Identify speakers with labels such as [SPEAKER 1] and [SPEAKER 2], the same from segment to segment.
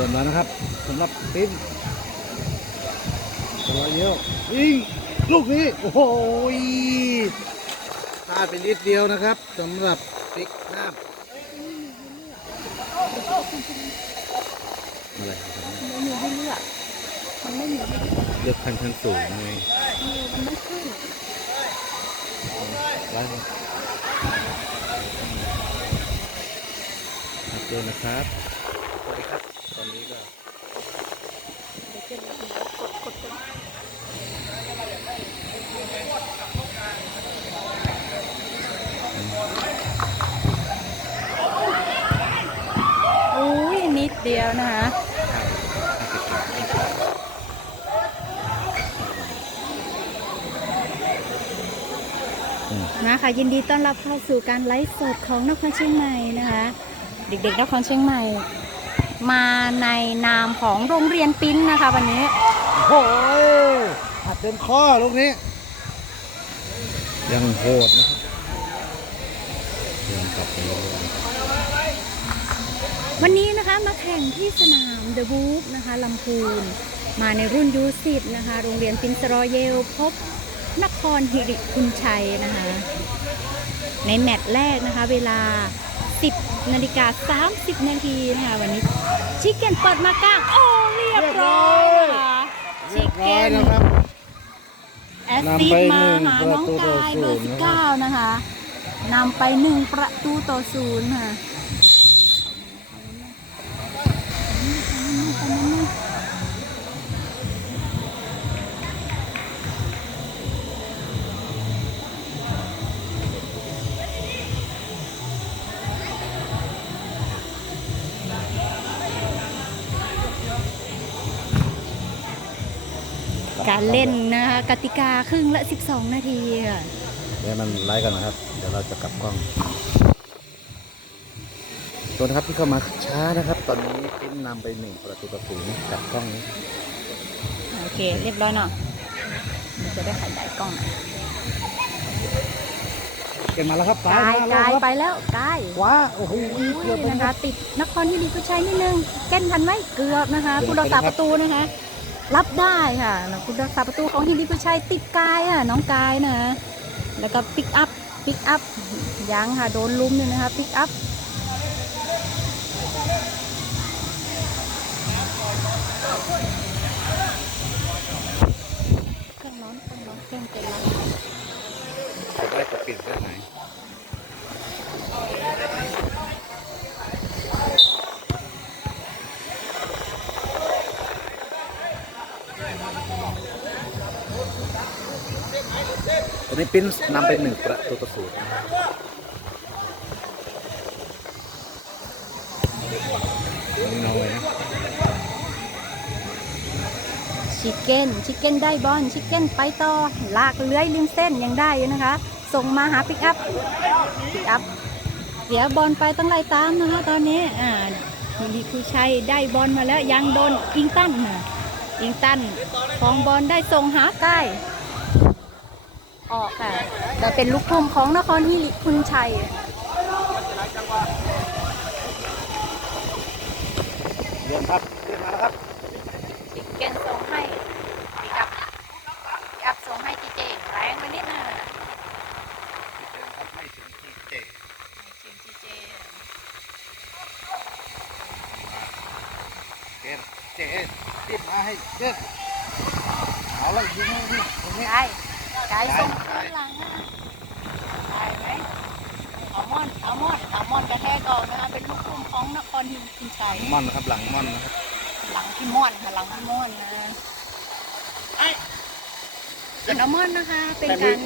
[SPEAKER 1] ริ่มแล้วนะครับสำหรับปิ้นตัวเยอะยิงลูกนี้ โอ้โหยพลาดไปนิดเดียวนะครับสำหรับปิกน้ำอะไรครับ
[SPEAKER 2] มันมีให้เลือกมันไม่มีให้เลือ
[SPEAKER 1] เลือกพันธุ์ชั้นสูงไง
[SPEAKER 2] มันไม่ขึ้น
[SPEAKER 1] ไล่เจอนะครับ นนี้ก็
[SPEAKER 2] เดี๋ยวเจะรับหนูกดกดกดอุ้ยนิดเดียวนะคะนะคะยินดีต้อนรับเข้าสู่การไลฟ์สดของนครเชียงใหม่นะคะ เด็กๆนครเชียงใหม่ มาในนามของโรงเรียนปิ้นนะคะ วันนี้
[SPEAKER 1] โอ้ยหัดเต็มข้อลูกนี้ ยังโหดนะครับเดินกลับไปเลย
[SPEAKER 2] วันนี้นะคะมาแข่งที่สนามเดอะบูฟนะคะลำพูน มาในรุ่นยูสิบนะคะ โรงเรียนปินสรอเยล พบนครฮิริคุณชัยนะคะ ในแมตช์แรกนะคะ เวลา 10 นาฬิกา30 นาทีนะคะวันนี้ชิคเก้นเปิดมากลางโอ้เรียบร้อยนะคะ
[SPEAKER 1] เรียบร้อยนะครับ
[SPEAKER 2] แอสซิสต์มาหาน้องกายเบอร์
[SPEAKER 1] นำไปหนึ่งประตูต่อศูนย์นะครับ
[SPEAKER 2] 19นะคะนำไปหนึ่งประตูต่อศูนย์ค่ะ การเล่นนะคะกติกาครึ่งละ 12 นาทีค่ะ
[SPEAKER 1] เดี๋ยวมันไล่กันนะครับ เดี๋ยวเราจะกลับกล้องตัวนะครับที่เข้ามาช้านะครับ ตอนนี้ขึ้นนำไปหนึ่งประตูต่อศูนย์กลับกล้องนี้
[SPEAKER 2] โอเค เรียบร้อยเนาะมันจะได้ขยายกล้องหน่อย
[SPEAKER 1] เก็บมาแล้วครับ
[SPEAKER 2] กายกายไปแล้วกาย
[SPEAKER 1] ว้าโอ้โหเกือบไป
[SPEAKER 2] นะ
[SPEAKER 1] นะค
[SPEAKER 2] คะ
[SPEAKER 1] รับ
[SPEAKER 2] ติดนครที่ดีกุชัยนิดนึงแก้นทันไหมเกือบนะคะผู้รักษาประตูนะคะ รับได้ค่ะผู้รักษาประตูของฮินดีกุชัยติดกายค่ะน้องกายนะคะแล้วก็ปิกอัพปิกอัพยังค่ะโดนลุมอยู่นะคะปิกอัพเครื่องร้อนเครื่องร้อนเครื่องเต็มแล้ว
[SPEAKER 1] จะได้กดปิดได้ไหน ตอนนี้ปิ้นนำไปหนึ่งประตูต่อศูนย์นี่น้องเลยนะ
[SPEAKER 2] ชิคเก้นชิคเก้นได้บอลชิคเก้นไปต่อลากเลื้อยริมเส้นยังได้อยู่นะคะ ส่งมาหาปิกอัพปิกอัพเสียบอลไปต้องไล่ตามนะคะตอนนี้อ่ามีผู้ชัยได้บอลมาแล้วยังโดนอิงตันค่ะอิงตันของบอลได้ส่งหาใกล้ ออกค่ะ แต่เป็นลูกทุ่มของนครฮิริคุณชัย
[SPEAKER 1] เรียนครับเรียนมาแล้วครับ
[SPEAKER 2] ชิคเกนส่งให้ปิกอัพปิกอัพส่งให้จีเจแรงไปนิดนึง
[SPEAKER 1] ไม่ถึงทีเจ็ด
[SPEAKER 2] ทีมจีเจ
[SPEAKER 1] เจ็ดเจ็ดมาให้เจ็ดเอาละยิงให้ดิตรงนี้
[SPEAKER 2] ไกายกายส่งข้างหลังนะตายไหมเอามอนเอามอนเอามอนกระแทกก่อนนะคะเป็นลูกทุ่มของนครหินคุณชัย
[SPEAKER 1] ม่อนนะครับหลังม่อนนะครับ
[SPEAKER 2] หลังพี่ม่อนค่ะหลังพี่ม่อนนะส่วนน้องม่อนนะคะ เป็นการ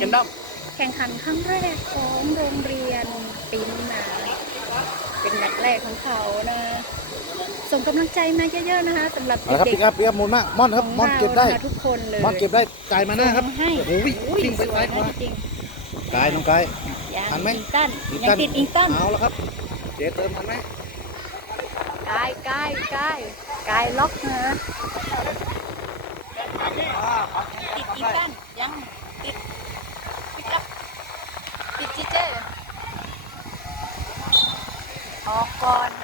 [SPEAKER 2] แข่งขันครั้งแรกของโรงเรียนปิ้นนะเป็นนัดแรกของเขานะ ส่งกำลังใจมาเยอะๆนะคะสำหรับ
[SPEAKER 1] เอาละครับ
[SPEAKER 2] เด็
[SPEAKER 1] ปิ
[SPEAKER 2] ก
[SPEAKER 1] กอัพปิกอัพหมุนมาม่อน
[SPEAKER 2] ๆ
[SPEAKER 1] ครับม่อนเก็บได้
[SPEAKER 2] ของรานะคะทุกคนเลย
[SPEAKER 1] ม่อนเก็บได้จ่ายมาหน้าครับ
[SPEAKER 2] ส่งให้
[SPEAKER 1] โอ้โห
[SPEAKER 2] อุ้ย
[SPEAKER 1] ทิ้งไป
[SPEAKER 2] สว
[SPEAKER 1] ซ้ายยข
[SPEAKER 2] นะ
[SPEAKER 1] วา
[SPEAKER 2] จริง
[SPEAKER 1] กายน้องกาย
[SPEAKER 2] ๆยัง
[SPEAKER 1] ทันไหม
[SPEAKER 2] อิงตันยังติดอิงตัน
[SPEAKER 1] เอาละครับเจ๊เติมทันไหม
[SPEAKER 2] กายกายกายกายล็อกนะติดอิงตันยังติดปิกอัพติดจีเจออกก่อนนะ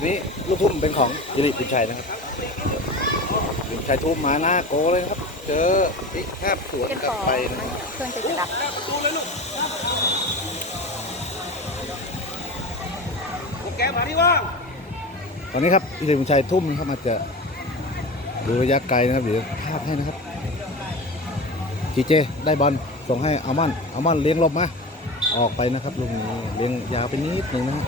[SPEAKER 1] อนนี้ลูกทุ่มเป็นของยิริปุญชัยนะครับปุญชัยทุ่มมาหน้าโกเลยนะครับ เจอพิกแคบสวน
[SPEAKER 2] เป็น
[SPEAKER 1] กลั
[SPEAKER 2] ป
[SPEAKER 1] บ
[SPEAKER 2] อ
[SPEAKER 1] ไป
[SPEAKER 2] มั
[SPEAKER 1] นะ
[SPEAKER 2] นเครื่องจะดับ
[SPEAKER 3] แกมาที่ว่าง
[SPEAKER 1] ตอนนี้ครับยิริปุญชัยทุ่มนะครับมาจะดูระยะไกลนะครับเดี๋ยวภาพให้นะครับจีเจได้บอลส่งให้อัลมอนด์อัลมอนด์เลี้ยงลบมาออกไปนะครับลูกนี้เลี้ยงยาวไปนิดหนึ่งนะฮะ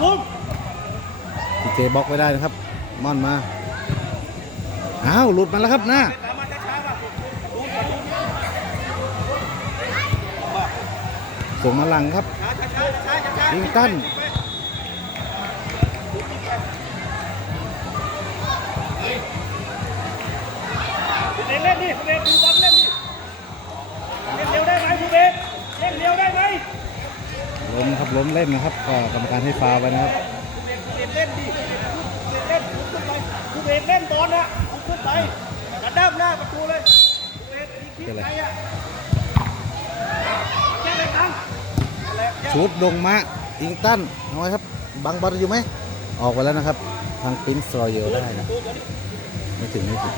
[SPEAKER 3] พุ่ม
[SPEAKER 1] พีเจบล็อกไว้ได้นะครับม่อนมาอ้าวหลุดมาแล้วครับหน้า
[SPEAKER 3] ตามมาช้าๆป่ะ
[SPEAKER 1] ส่งมาหลังครับ
[SPEAKER 3] ช้าๆช้าๆช้าๆช้าๆ
[SPEAKER 1] ยิงตั้น
[SPEAKER 3] ล้มครั
[SPEAKER 1] บล้มเล่นนะครับก็กรรมการให้ฟาวล์ไปนะครับ
[SPEAKER 3] เล่นเล่นดิเล่นลุกขึ้นไปคุณเบสเล่นบอลนะลุกขึ้นไปกระด้ามหน้าประตูเลยคุณเบสมีคิดไงอะแย่เลยตังอะไร
[SPEAKER 1] ชุดลงมาอิงตันเอาไว้ครับบังบอลอยู่ไหมออกไปแล้วนะครับ ทางปิ้นสรอยเยลได้นะไม่ถึงไม่ถึง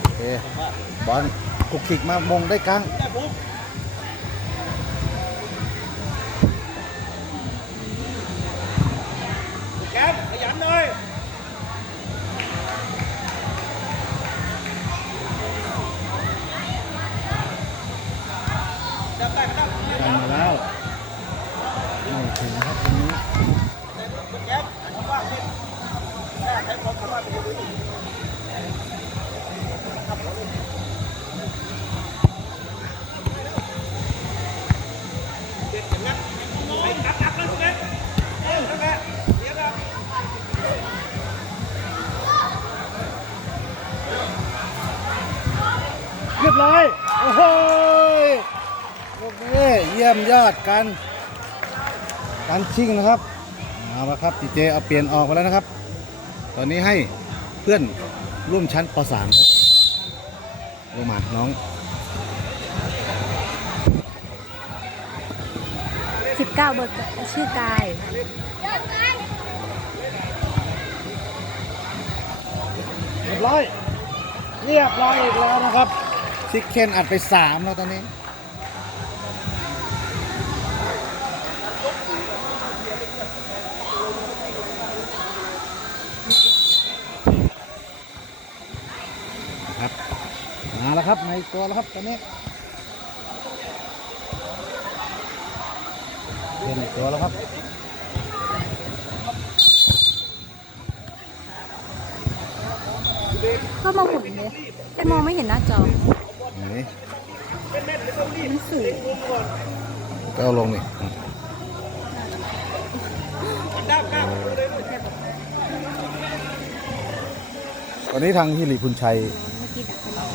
[SPEAKER 1] โอเคบอลคุกคิกมามงได้กลาง
[SPEAKER 3] ได้ดับ
[SPEAKER 1] ทำมาแล้วไม่ถึงครับตรงนี้
[SPEAKER 3] แก๊ปอันนี้ว่างเล่นแค่ใช้ความสามารถเป็นตัวนี้ เรี
[SPEAKER 1] ยบร้อย โอ้โหโอเคเยี่ยมยอดกัน การชิงนะครับ เอาละครับจีเจเอาเปลี่ยนออกไปแล้วนะครับ ตอนนี้ให้เพื่อนร่วมชั้นป .3 ครับลงมาน้อง
[SPEAKER 2] 19เบอร์ชื่อกาย
[SPEAKER 1] เรียบร้อย เรียบร้อยอีกแล้วนะครับ ซิกเคนอัดไปสามแล้วตอนนี้ ครับ มาแล้วครับในตัวแล้วครับตอนนี้เป็นตัวแล้วครับ
[SPEAKER 2] ก็มาหมุนเลยแต่มองไม่เห็นหน้าจอ
[SPEAKER 1] นี่
[SPEAKER 2] มันสูง
[SPEAKER 1] ก็เอาลงนี่
[SPEAKER 3] ด้ามก้าวประตูเลย
[SPEAKER 1] ตอนนี้ทางฮิริพุนชัย
[SPEAKER 2] เมื่อกี้ดับไปแล้ว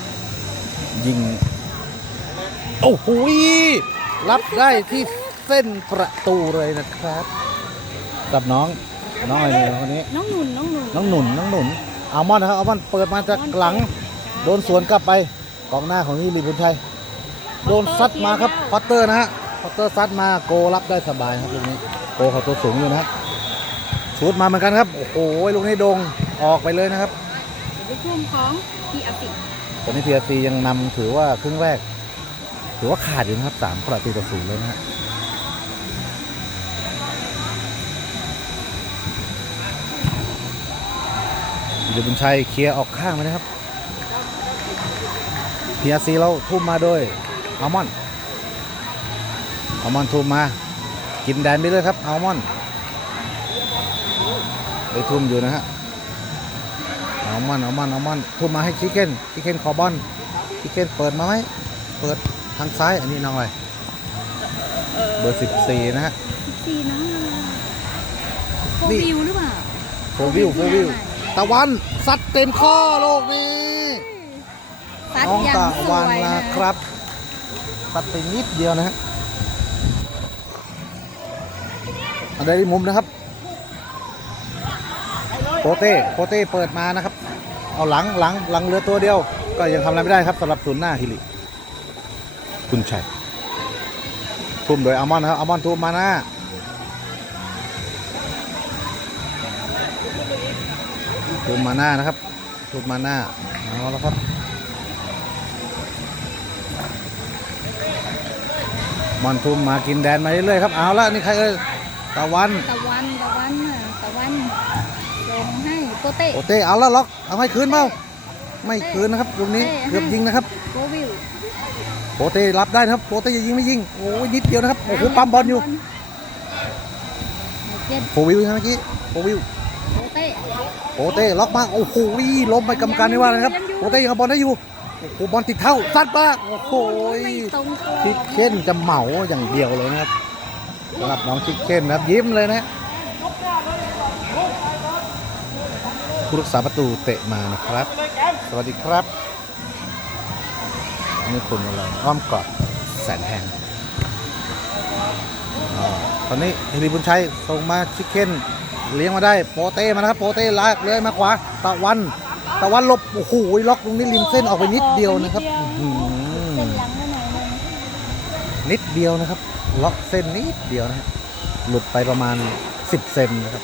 [SPEAKER 1] ยิง โอ้โหยรับได้ที่เส้นประตูเลยนะครับ กับน้อง น้องอะไรเนี่ยคนนี้
[SPEAKER 2] น้องหนุนน้องหนุน
[SPEAKER 1] น้องหนุนน้องหนุนอัลมอนด์นะครับอัลมอนด์เปิดมาจากหลัง โดนสวนกลับไป กองหน้าของฮิริพุนชัยโดนซัดมาครับพอตเตอร์นะฮะพอตเตอร์ซัดมาโกรับได้สบายครับลูกนี้โกเขาตัวสูงอยู่นะฮะชูดมาเหมือนกันครับโอ้โหลูกนี้โดงออกไปเลยนะครับ
[SPEAKER 2] ลูกทุ่มของพีอาติ
[SPEAKER 1] ตอนนี้พีอาซียังนำถือว่าครึ่งแรก ถือว่าขาดอยู่นะครับสามประตูต่อศูนย์เลยนะฮะเดี๋ยวบุญชัยเคลียร์ออกข้างไปนะครับ พีอาซีเราทุ่มมาโดยอัลมอนด์อัลมอนด์ทุ่มมา กินแดนไปเลยครับอัลมอนด์ไปทุ่มอยู่นะฮะเอามันเอามันเอามันทุ่มมาให้ชิคเก้นชิคเก้นคอบอลชิคเก้นเปิดมาไหมเปิดทางซ้ายอันนี้น้องอะไรเบอร์สิบสี่นะฮะ
[SPEAKER 2] สี่น้องโฟ
[SPEAKER 1] นี่
[SPEAKER 2] วิวหรือเปล่า
[SPEAKER 1] โฟวิวโฟวิวตะวันซัดเต็มข้อโลกนี้
[SPEAKER 2] ซั ด
[SPEAKER 1] น้อง
[SPEAKER 2] อย่าง
[SPEAKER 1] ตะ
[SPEAKER 2] ส
[SPEAKER 1] วัน
[SPEAKER 2] วย
[SPEAKER 1] นะ
[SPEAKER 2] นะครับ
[SPEAKER 1] ซัดไปนิดเดียวนะฮะอันใดมุมนะครับโปเต้โปเต้เปิดมานะครับ เอาหลังหลังหลังเหลือตัวเดียว ก็ยังทำอะไรไม่ได้ครับสำหรับศูนย์หน้าฮิริคุณชัยทุ่มโดยอัลมอนด์นะครับอัลมอนด์ทุ่มมาหน้าทุ่มมาหน้านะครับทุ่มมาหน้าเอาแล้วครับ มอนทุ่มมากินแดนมาเรื่อยๆครับเอาละนี่ใครเอ่ยตะวัน
[SPEAKER 2] ตะวันตะวันน่ะตะวันลงให้โปเต้
[SPEAKER 1] โอเต้เอาแล้วล็อกเอาให้คืนเปล่าไม่คืนนะครับลูกนี้
[SPEAKER 2] เต้ให้
[SPEAKER 1] เกือบยิงนะครับ
[SPEAKER 2] โกวิว
[SPEAKER 1] โปเต้รับได้นะครับโปเต้จะยิงไม่ยิงโอ้ยนิดเดียวนะครับโอ้โหปั๊มบอลอยู่
[SPEAKER 2] เจ็ด
[SPEAKER 1] โฟวิวนะเมื่อกี้โฟวิว
[SPEAKER 2] โปเต้
[SPEAKER 1] โปเต้ล็อกมาโอ้โหล้มไปกรรมการไม่ว่าเลยนะครับโปเต้ยังเอาบอลได้อยู่ โอ้โหบอลติดเท้าซัดมากโอ้โหชิคเก้นจะเหมาอย่างเดียวเลยนะครับสำหรับน้องชิคเก้นนะครับยิ้มเลยนะผู้รักษาประตูเตะมานะครับ สวัสดีครับนนี่คุณอะไรอ้อมกอดแสนแพงอตอนนี้เฮลิบุญชัยส่งมาชิคเก้นเลี้ยงมาได้โปเต้มานะครับโปเต้ลากเลยมาขวาตะวัน ตะวันหลบโอ้โหล็อกตรงนี้ริมเส้นออกไปนิดเดียวนะครับอื้อหือ
[SPEAKER 2] เส้นหลังไปหน่อยนึง
[SPEAKER 1] นิดเดียวนะครับ ล็อกเส้นนิดเดียวนะฮะหลุดไปประมาณ 10 เซนนะครับ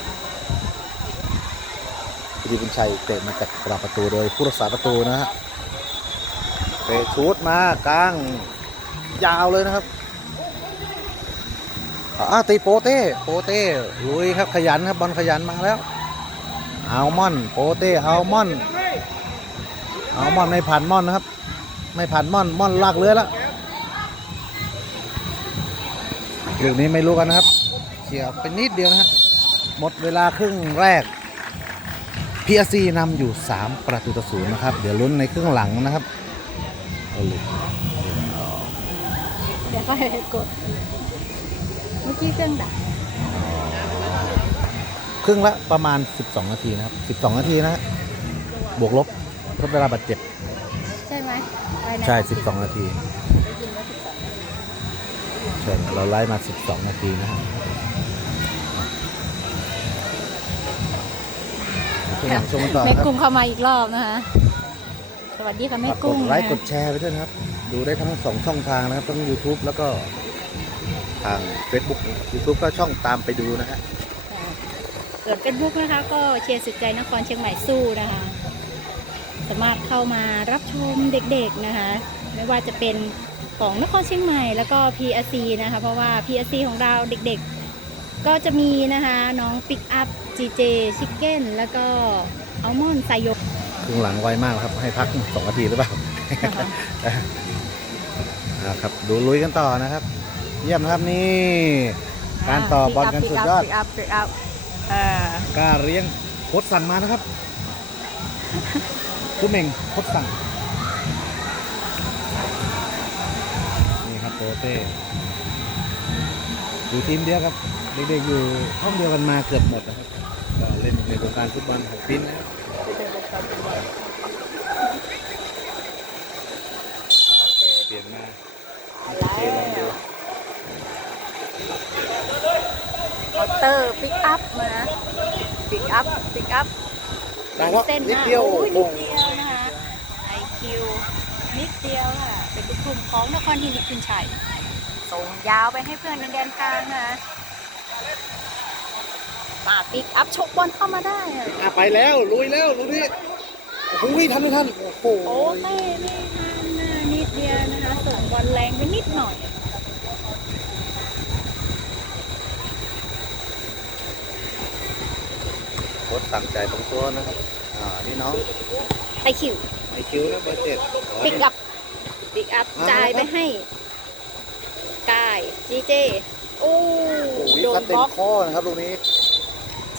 [SPEAKER 1] พิธีบุญชัยเตะมาจากกรอบประตูโดยผู้รักษาประตูนะฮะเตะชูดมากลางยาวเลยนะครับอ่าตีโปเต้โปเต้ลุยครับขยันครับบอลขยันมาแล้วอัลมอนด์โปเต้อัลมอนด์ อัลมอนด์ไม่ผ่านม่อนนะครับ ไม่ผ่านม่อนม่อนลากเรือแล้วเรื่องนี้ไม่รู้กันนะครับเฉียบไปนิดเดียวนะฮะหมดเวลาครึ่งแรก PSC นำอยู่ 3 ประตูต่อศูนย์นะครับ เดี๋ยวลุ้นในครึ่งหลังนะครับเอาเลย
[SPEAKER 2] เดี๋ยวก็กด เมื่อกี้เครื่องดับ
[SPEAKER 1] ครึ่งละประมาณ 12 นาทีนะครับ 12 นาทีนะฮะบวกลบ ลดเวลาบาดเจ็บ
[SPEAKER 2] ใช่ไหมไปไหน
[SPEAKER 1] ใช่ 12 นาทีใช่เราไล่มา 12 นาทีนะฮะชมกันต่อ
[SPEAKER 2] แม่
[SPEAKER 1] นะครับ
[SPEAKER 2] กุ้งเข้ามาอีกรอบนะคะ สวัสดีค่ะแม่
[SPEAKER 1] ฝากก
[SPEAKER 2] กุ้
[SPEAKER 1] ด
[SPEAKER 2] ง
[SPEAKER 1] ไลค์
[SPEAKER 2] นะ
[SPEAKER 1] กดแชร์ไปด้วยนะครับ ดูได้ทั้งสองช่องทางนะครับ ทั้ง YouTube แล้วก็ทาง Facebook YouTube ก็ช่องตามไปดูนะฮะ
[SPEAKER 2] เกิดเฟซบุ๊กนะคะ ก็เชียร์สุดใจนครเชียงใหม่สู้นะคะ สามารถเข้ามารับชมเด็กๆนะคะ ไม่ว่าจะเป็นของนครเชียงใหม่แล้วก็ PSC นะคะ เพราะว่า PSC ของเราเด็กๆ ก็จะมีนะคะน้องปิกอัพ GJ ชิคเก้นแล้วก็อัลมอนด์ไซโย
[SPEAKER 1] ครึ่งหลังไวมากครับ ให้พักสองนาทีหรือเปล่า
[SPEAKER 2] นะคะ
[SPEAKER 1] อ่าครับดูลุยกันต่อนะครับ เยี่ยมนะครับนี่ การต่อบอลกันสุดยอด
[SPEAKER 2] ปิกอัพปิกอัพอ่าก
[SPEAKER 1] ล้าเลี้ยงโคดสั่งมานะครับ คุณเม่งโคดสั่งนี่ครับโปเต้อยู่ทีมเดียวครับเด็กๆอยู่ห้องเดียวกันมาเกือบหมดนะครับก็เล่นในวงการฟุตบอลของปิ้นนะครับเปลี่ยนมาเจลองดู
[SPEAKER 2] มอเตอร์ปิกอัพมาปิกอัพปิกอัพ
[SPEAKER 1] ได้แล้ว
[SPEAKER 2] เส้น
[SPEAKER 1] นิด
[SPEAKER 2] มาก
[SPEAKER 1] เดียว
[SPEAKER 2] โอ้
[SPEAKER 1] โอ้
[SPEAKER 2] ย
[SPEAKER 1] โห
[SPEAKER 2] นิดเดียวนะคะไอคิวนิดเดียวค่ะ เป็นลูกกลุ่ม ของนครฮิริคุณชัย ส่งยาวไปให้เพื่อนในแดนกลางนะคะป่าปิกอัพชกบอลเข้ามาได้อะ
[SPEAKER 1] อะไปแล้วลุยแล้วลุยนี่โอ้โหทันไม่ทันโอ้โห
[SPEAKER 2] โอ้เต้ไม่ทันนะนิดเดียวนะคะส่งบอลแรงไปนิดหน่อย
[SPEAKER 1] โคตรตั้งใจตรงตัวนะครับอ่านี่น้อง
[SPEAKER 2] ไอคิว
[SPEAKER 1] ไอคิวนะเบอร์เจ็ด
[SPEAKER 2] ปิกอัพปิก อัพ
[SPEAKER 1] อ่า
[SPEAKER 2] จ่ายไปให้กายจีเจโอ้
[SPEAKER 1] โอ้โห
[SPEAKER 2] โด
[SPEAKER 1] ก็
[SPEAKER 2] น
[SPEAKER 1] เต็
[SPEAKER 2] บ
[SPEAKER 1] ม
[SPEAKER 2] ล็อก
[SPEAKER 1] ข้อนะครับตรงนี้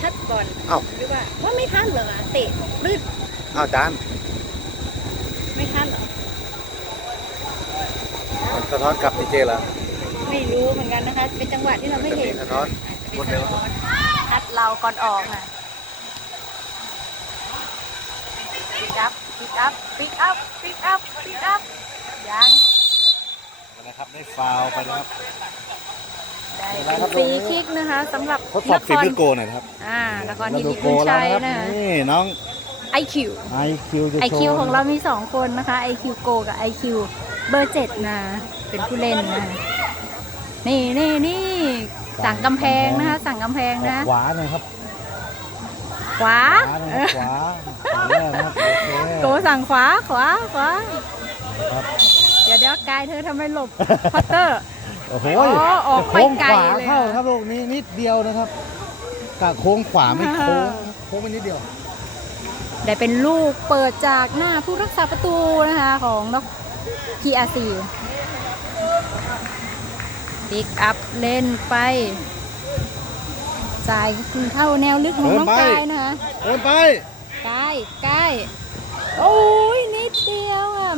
[SPEAKER 2] ชัดบอล
[SPEAKER 1] อ้าว
[SPEAKER 2] หรือว่าว่าไม่ทันเหรอเตะรืด
[SPEAKER 1] อ้าวจาน
[SPEAKER 2] ไม่ทันเหรอ
[SPEAKER 1] มันสะท้อนกลับดีเจเหรอ
[SPEAKER 2] ไม่รู้เหมือนกันนะคะ เป็นจังหวะที่เราไม่เห็น
[SPEAKER 1] สะท้อน
[SPEAKER 2] เป็นสะท้อนทัดเราก่อนออกค่ะปิกอัพปิกอัพปิกอัพปิกอัพปิกอัพ ยัง
[SPEAKER 1] นะครับได้ฟาวล์ไปนะครับ
[SPEAKER 2] ได้
[SPEAKER 1] เวลา
[SPEAKER 2] เป็น
[SPEAKER 1] ครับ
[SPEAKER 2] ฟรีคิกนะคะสำหรับ
[SPEAKER 1] ทดสอบฝีมือโกหน่อยนะครับ
[SPEAKER 2] อ่านคร
[SPEAKER 1] เรา
[SPEAKER 2] ฮิ
[SPEAKER 1] ดู
[SPEAKER 2] ริ
[SPEAKER 1] โก
[SPEAKER 2] คุณ
[SPEAKER 1] แล้ว
[SPEAKER 2] ชัย
[SPEAKER 1] นะครับ
[SPEAKER 2] นะคะ
[SPEAKER 1] นี่น้อง
[SPEAKER 2] ไอคิว
[SPEAKER 1] ไอคิวจะ
[SPEAKER 2] ไอ
[SPEAKER 1] โช
[SPEAKER 2] คิว
[SPEAKER 1] ว์
[SPEAKER 2] ของเรามี2คนนะคะ IQ Go กับ IQ เบอร์7นะ เป็นผู้เล่นนะ นี่นี่นี่สั่งกำแพงนะคะ สั่งกำแพง
[SPEAKER 1] ออก
[SPEAKER 2] นะ
[SPEAKER 1] ขวาหน่อยครับ
[SPEAKER 2] ขวา
[SPEAKER 1] ขวาหน่อยครับขวาขวาแรกนะครับโอเค
[SPEAKER 2] โกสั่งขวาขวาขวา
[SPEAKER 1] ครับ
[SPEAKER 2] เดี๋ยวเดี๋ยวกายเธอทำไมหลบพัตเตอร์
[SPEAKER 1] โอ้โห
[SPEAKER 2] อ๋อออกไป
[SPEAKER 1] โค้ง
[SPEAKER 2] ไกล
[SPEAKER 1] ขวา
[SPEAKER 2] เลย
[SPEAKER 1] เข้า
[SPEAKER 2] อะ
[SPEAKER 1] ครับลูกนี้นิดเดียวนะครับกะโค้งขวาไม่โค้งโค้งไปนิดเดียว
[SPEAKER 2] ได้เป็นลูกเปิดจากหน้าผู้รักษาประตูนะคะของนกพีอาซีปิกอัพเล่นไปจ่ายเข้าแนวลึกของน้อง
[SPEAKER 1] เดินไป
[SPEAKER 2] กายนะคะ
[SPEAKER 1] เดินไป
[SPEAKER 2] กายกายโอ้ยนิดเดียวอะ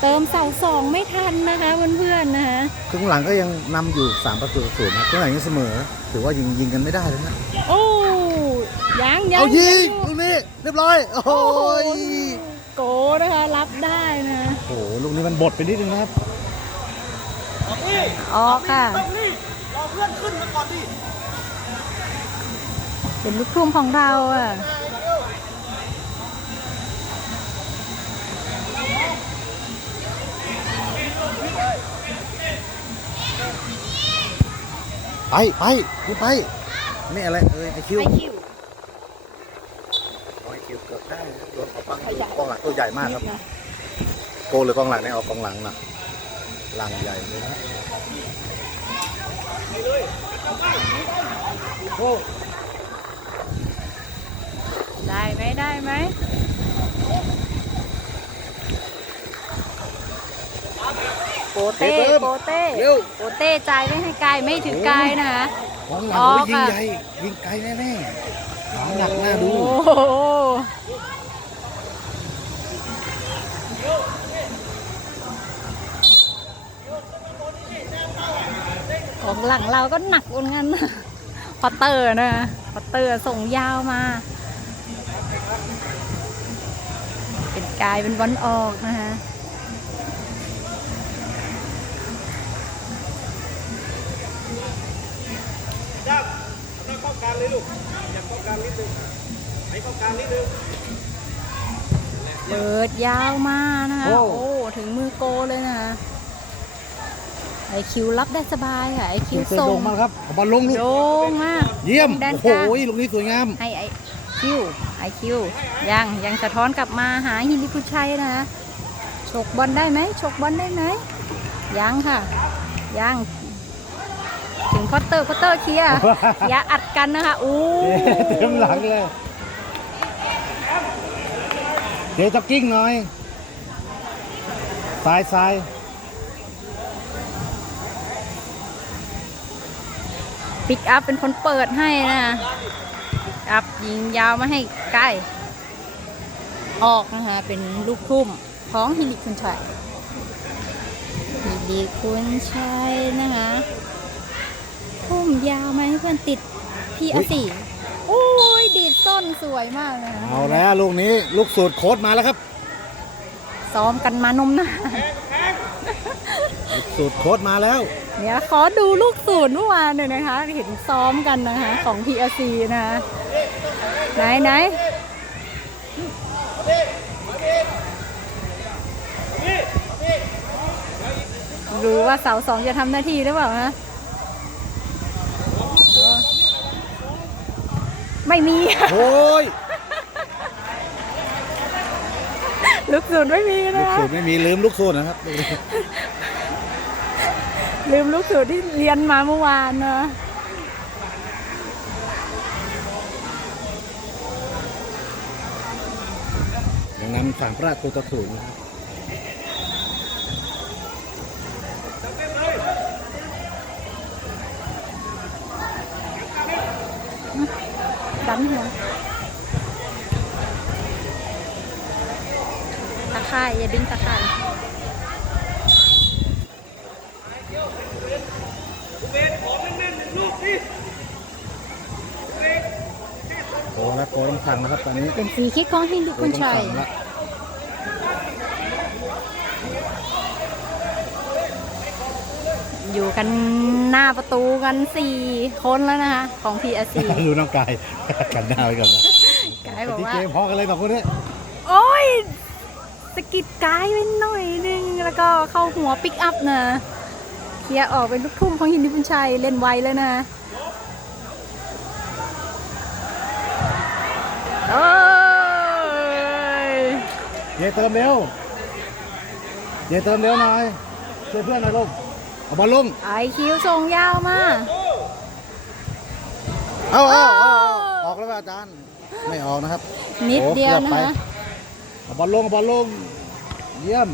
[SPEAKER 2] เติมเสาสองไม่ทันนะคะเพื่อนๆนะคะ
[SPEAKER 1] ครึ่งหลังก็ยังนำอยู่3ประตูต่อศูนย์นะครึ่งหลังยังเสมอ ถือว่ายิงยิงกันไม่ได้เลยนะ
[SPEAKER 2] โอ้ยังยัง
[SPEAKER 1] เอายิง
[SPEAKER 2] อ
[SPEAKER 1] ลูกนี้เรียบร้อย โอ้โห
[SPEAKER 2] โอ้โหโกนะคะรับได้นะ
[SPEAKER 1] โอ้โหลูกนี้มันบดไปนิดนึงนะครับ
[SPEAKER 2] ออกค่ะ
[SPEAKER 3] ต้องรีบรอเพื่อนขึ้นมาก่อนดิ
[SPEAKER 2] เป็นลูกทุ่งของเราอะ
[SPEAKER 1] ไปไปกูไปนี่อะไรเอ้ยไอคิว
[SPEAKER 2] ไอคิว
[SPEAKER 1] ไอคิวเกือบได้นะโดนเขาปังกองหลังตัวใหญ่มากครับ โกหรือกองหลังเนี่ยเอากองหลังนะหลังใหญ่เลยนะโอ้
[SPEAKER 2] ได้ไหมได้ไหม ปเต้โปเต้
[SPEAKER 1] เร็ว
[SPEAKER 2] โปเต้จ่ายไม่ให้กายไม่ถึงกายนะคะ
[SPEAKER 1] กองหลัง
[SPEAKER 2] อ๋อ
[SPEAKER 1] โอ้ยยิง
[SPEAKER 2] ค่ะ
[SPEAKER 1] ใหญ่ยิงไกลแน่ๆขาหนักหน้าดู
[SPEAKER 2] โอ้โหของหลังเราก็หนักเหมือนกันนะพอตเตอร์นะพอตเตอร์ส่งยาวมา เป็นกายเป็นวันออกนะคะ
[SPEAKER 3] จ้าต้องเข้ากลางเลยลูก อยากเข้ากลางนิดนึงให้เข้ากลางนิดนึง
[SPEAKER 2] เปิดยาวมานะคะ
[SPEAKER 1] โอ้
[SPEAKER 2] โอ้ถึงมือโกเลยนะคะไอคิวรับได้สบายค่ะไอคิว
[SPEAKER 1] เตะ
[SPEAKER 2] ส่
[SPEAKER 1] โด่
[SPEAKER 2] ง
[SPEAKER 1] งมาครับเอาบอลลงลูก
[SPEAKER 2] โยงมาก
[SPEAKER 1] เยี่ยม
[SPEAKER 2] ด้าน
[SPEAKER 1] โอ้โห
[SPEAKER 2] กลาง
[SPEAKER 1] ลูกนี้สวยงาม
[SPEAKER 2] ให้ไอคิวไอคิวยังยังสะท้อนกลับมาหาฮิริพุชัยนะคะฉกบอลได้ไหมฉกบอลได้ไหมยังค่ะยัง ถึงพอตเตอร์พอตเตอร์เคลียร์เคลียร์อัดกันนะคะอู้
[SPEAKER 1] เต็มหลังเลยเจจ็อกกิ้งหน่อยซ้ายซ้าย
[SPEAKER 2] ปิกอัพเป็นคนเปิดให้นะคะปิกอัพยิงยาวมาให้ใกล้ ออกนะคะเป็นลูกทุ่มของฮิลิคุณชัยฮิลิคุณชัยนะคะ ทุ่มยาวมาให้เพื่อนติดพี่อาสี่โอ้ยดีดส้นสวยมากเลย
[SPEAKER 1] เอาแล้วลูกนี้ลูกสูตรโค้ดมาแล้วครับ
[SPEAKER 2] ซ้อมกันมานมนาน
[SPEAKER 1] ลูกสูตรโค้ดมาแล้ว
[SPEAKER 2] เนี่ยขอดูลูกสูตรเมื่อวานหน่อยนะคะ เห็นซ้อมกันนะคะของ PRC นะคะไหนไหนรู้ว่าเสาสองจะทำหน้าที่หรือเปล่าฮะเออ ไม่มี
[SPEAKER 1] โอ้ย
[SPEAKER 2] ลูกสูตรไม่มี
[SPEAKER 1] ลู
[SPEAKER 2] นะ
[SPEAKER 1] ก
[SPEAKER 2] คะ
[SPEAKER 1] สูตรไม่มีลืมลูกสูตรนะครับลูกนี้
[SPEAKER 2] ลืมลูกสูตรที่เรียนมาเมื่อวานนะ
[SPEAKER 1] ยังนำสามประตูต่อศูนย์นะครับ
[SPEAKER 2] ดันหัวตะข่ายอย่าดึงตะข่าย
[SPEAKER 3] เบนขอแน่นๆหนึ่งลูกดิ
[SPEAKER 1] โอ้แล้วโกต้องพังนะครับตอนนี้
[SPEAKER 2] เป็นฟรีคิกของฮินดุ
[SPEAKER 1] โก
[SPEAKER 2] คุ
[SPEAKER 1] ต้
[SPEAKER 2] ณ
[SPEAKER 1] อง
[SPEAKER 2] ชัย
[SPEAKER 1] พังละ
[SPEAKER 2] อยู่กันหน้าประตูกันสี่คนแล้วนะคะ ของ PSC
[SPEAKER 1] ดูน้องกายกันหน้าไว้ก่อนนะ
[SPEAKER 2] กายบอก
[SPEAKER 1] ที่
[SPEAKER 2] ว่า
[SPEAKER 1] เกมพอกันเลยสองคนนี้
[SPEAKER 2] โอ้ยสะกิดกายไปหน่อยนึง แล้วก็เข้าหัวปิกอัพนะเคลียร์ออกเป็นลูกทุ่มของหินดิบุญชัยเล่นไวเลยนะโอ้ย
[SPEAKER 1] เยเติมเร็วเยเติมเร็วหน่อยช่วยเพื่อนหน่อยลูก เอาบอลลง
[SPEAKER 2] ไอคิวส่งยาวมา
[SPEAKER 1] เอาเอาเอา
[SPEAKER 2] โอ้
[SPEAKER 1] เอาออกแล้วป่ะอาจารย์ ไม่ออกนะครับ
[SPEAKER 2] นิดเดียว
[SPEAKER 1] โอ้
[SPEAKER 2] นะ
[SPEAKER 1] กือบไป
[SPEAKER 2] คะ
[SPEAKER 1] เอาบอลลงเอาบอลลง เยี่ยม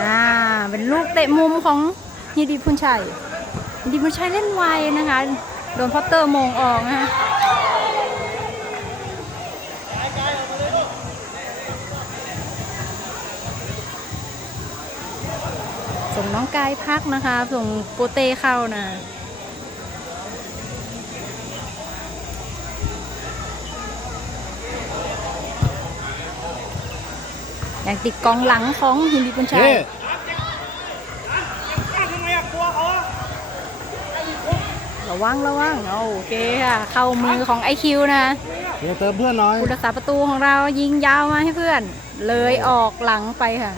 [SPEAKER 2] อ่า เป็นลูกเตะมุมของฮิดิพุนชัยฮิดิพุนชัยเล่นไวนะคะ โดนพอตเตอร์โมงออกนะคะ ส่งน้องกายพักนะคะ ส่งโปเต้เข้านะอย่างติดกองหลังของฮินดิพุนชั
[SPEAKER 1] เฮ้
[SPEAKER 2] ย
[SPEAKER 3] ทำไมอะกลัวเขาอะ
[SPEAKER 2] ระวังระวังโอเคค่ะ เข้ามือของไอคิวนะ
[SPEAKER 1] เยเติมเพื่อนหน่อย
[SPEAKER 2] ผู้รักษาประตูของเรายิงยาวมาให้เพื่อน เลยออกหลังไปค่ะ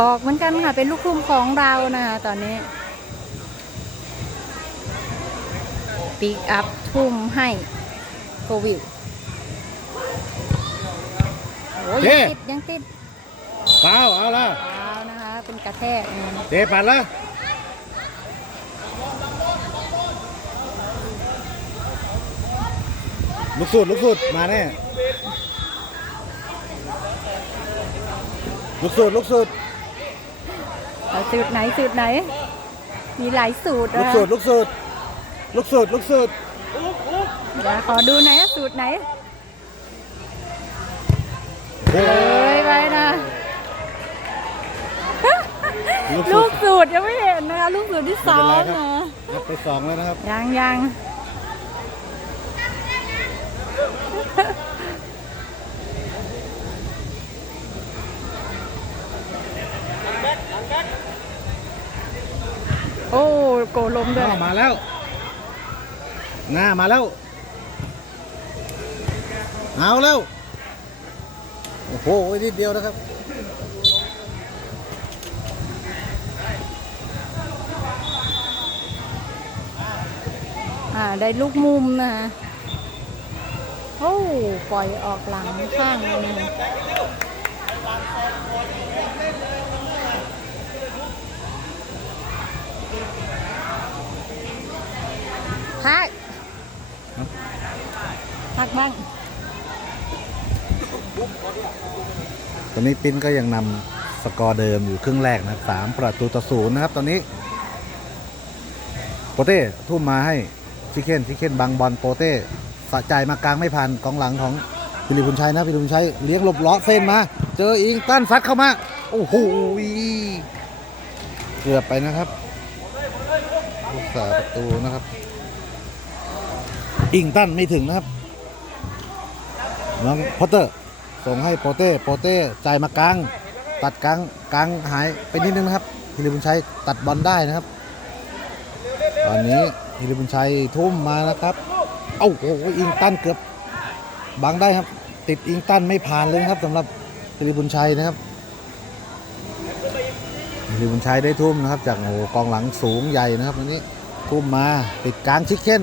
[SPEAKER 2] ออกเหมือนกันค่ะเป็นลูกทุ่มของเรานะคะตอนนี้ปิกอัพทุ่มให้โควิดโอ้ยยังติดยังติด
[SPEAKER 1] เปล่าเอาละ
[SPEAKER 2] เท้านะคะเป็นกระแทกอืม
[SPEAKER 1] เตะปัดละลูกสุดลูกสุดมาแน่ลูกสุดลูกสุด
[SPEAKER 2] เอา สูตรไหนสูตรไหน มีหลายสูตร
[SPEAKER 1] ลูก
[SPEAKER 2] นะ
[SPEAKER 1] สุดลูกสุดลูกสุดลูกสุด
[SPEAKER 2] เดี๋ยวขอดูหน่อยนะสูตรไหน
[SPEAKER 1] เฮ้
[SPEAKER 2] เลยไปนะ
[SPEAKER 1] ลูก
[SPEAKER 2] ลู
[SPEAKER 1] สุ
[SPEAKER 2] ก
[SPEAKER 1] ด
[SPEAKER 2] สูตรยังไม่เห็นนะคะลูกสูตรที่สอง
[SPEAKER 1] ไม่เป็นไรครับ
[SPEAKER 2] นะ
[SPEAKER 1] นับไปสองแล้วนะครับ
[SPEAKER 2] ยังยัง โอ้โกลมด้วย
[SPEAKER 1] อ้าวมาแล้ว หน้ามาแล้ว เอาแล้ว โอ้โหนิดเดียวนะครับ
[SPEAKER 2] อ่า ได้ลูกมุมนะคะโอ้ปล่อยออกหลังข้างเลยนะคะ พักพักบ้าง
[SPEAKER 1] ตอนนี้ปิ้นก็ยังนำสกอร์เดิมอยู่ครึ่งแรกนะสามประตูต่อศูนย์นะครับ ตอนนี้โปเต้ทุ่มมาให้ชิคเก้นชิคเก้นบังบอลโปเต้สะใจมากลางไม่ผ่านกองหลังของพิริพุนชัยนะพิริพุนชัยเลี้ยงหลบล้อเส้นมา เจออิงตันซัดเข้ามา โอ้โหเกือบไปนะครับลูกสาประตูนะครับ อิงตันไม่ถึงนะครับน้องพอเตอร์ส่งให้โปเต้โปเต้จ่ายมากลาง ตัดกลางกลางหายไปนิดนึงนะครับพิริบุญชัยตัดบอลได้นะครับ ตอนนี้พิริบุญชัยทุ่มมานะครับ เอ้าโอ้โหอิงตันเกือบบังได้ครับ ติดอิงตันไม่ผ่านเลยครับสำหรับพิริบุญชัยนะครับพิริบุญชัยได้ทุ่มนะครับ จากโอ้กองหลังสูงใหญ่นะครับวันนี้ทุ่มมาติดกลางชิคเก้น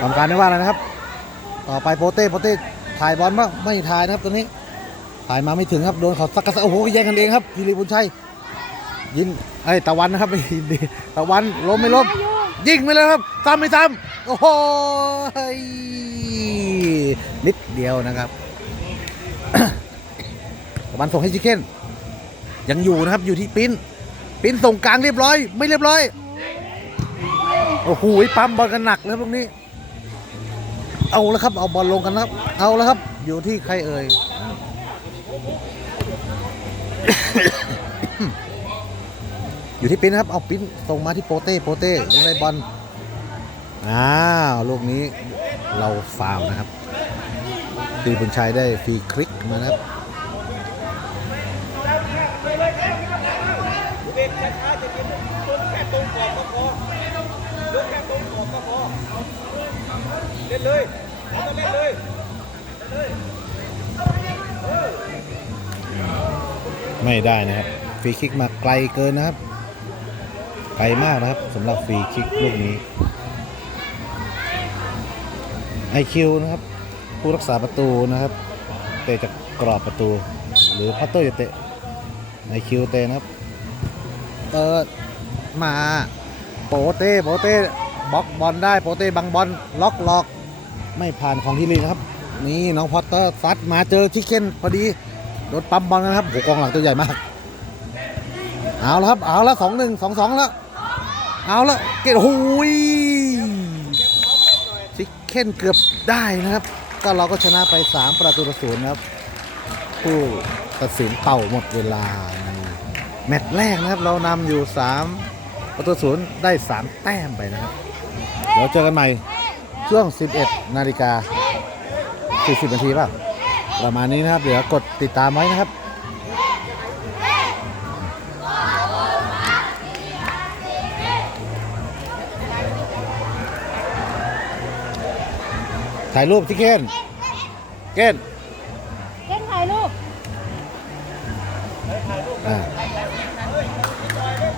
[SPEAKER 1] กรรมการไม่ว่าอะไรนะครับ ต่อไปโปเต้โปเต้ถ่ายบอลบ้างไม่ถ่ายนะครับตัวนี้ถ่ายมาไม่ถึงครับโดนเขาสักกระสโอ้โหแย่งกันเองครับพิริบุญชัยยิงไอ้ตะวันนะครับตะวันล้มไม่ล้มยิงไปเลยครับซ้ำไม่ซ้ำโอ้โหนิดเดียวนะครับตะวันส่งให้ชิเก้นยังอยู่นะครับอยู่ที่ปิ้นปิ้นส่งกลางเรียบร้อย ไม่เรียบร้อย โอ้โหปั๊มบอลกันหนักเลยครับตรงนี้ เอาแล้วครับ เอาบอลลงกันครับ เอาแล้วครับ อยู่ที่ใครเอ่ยอยู่ที่ปิ้นครับ เอาปิ้นส่งมาที่โปเต้ โปเต้ยังไงบอล อ้าวลูกนี้เราฟาวนะครับ ตีบุญชัยได้ฟรีคลิกมานะครับ
[SPEAKER 3] เบรกแค่ตรงกรอบก็พอแค่ตรงกรอบก็พอ เล่นเลยเราต้องเล่นเลย
[SPEAKER 1] ไม่ได้นะครับฟรีคิกมาไกลเกินนะครับ ไกลมากนะครับสำหรับฟรีคิกลูกนี้ IQ นะครับ ผู้รักษาประตูนะครับ เตะจากกรอบประตู หรือพัตเตอร์จะเตะ IQ เตะนะครับเปิดมาโปเต้โปเต้บล็อกบอลได้โปเต้บังบอลล็อกล็อก ไม่ผ่านของที่ลีนะครับ นี่น้องพอตเตอร์ซัดมาเจอชิคเก้นพอดีโดนปั๊มบอลนะครับโหกองหลังตัวใหญ่มาก เอาแล้วครับเอาแล้วสองหนึ่งสองสองแล้วเอาแล้วเกตหูยชิคเก้นเกือบได้นะครับ ก็เราก็ชนะไป 3 ประตูต่อศูนย์นะครับผู้ตัดสินเป่าหมดเวลาในแมตช์แรกนะครับ เรานำอยู่ 3 ประตูศูนย์ได้ 3 แต้มไปนะครับ เดี๋ยวเจอกันใหม่ ช่วง 11 นาฬิกา 40 นาทีเปล่าประมาณนี้นะครับ เดี๋ยวกดติดตามไว้นะครับถ่ายรูปที่เกนเกน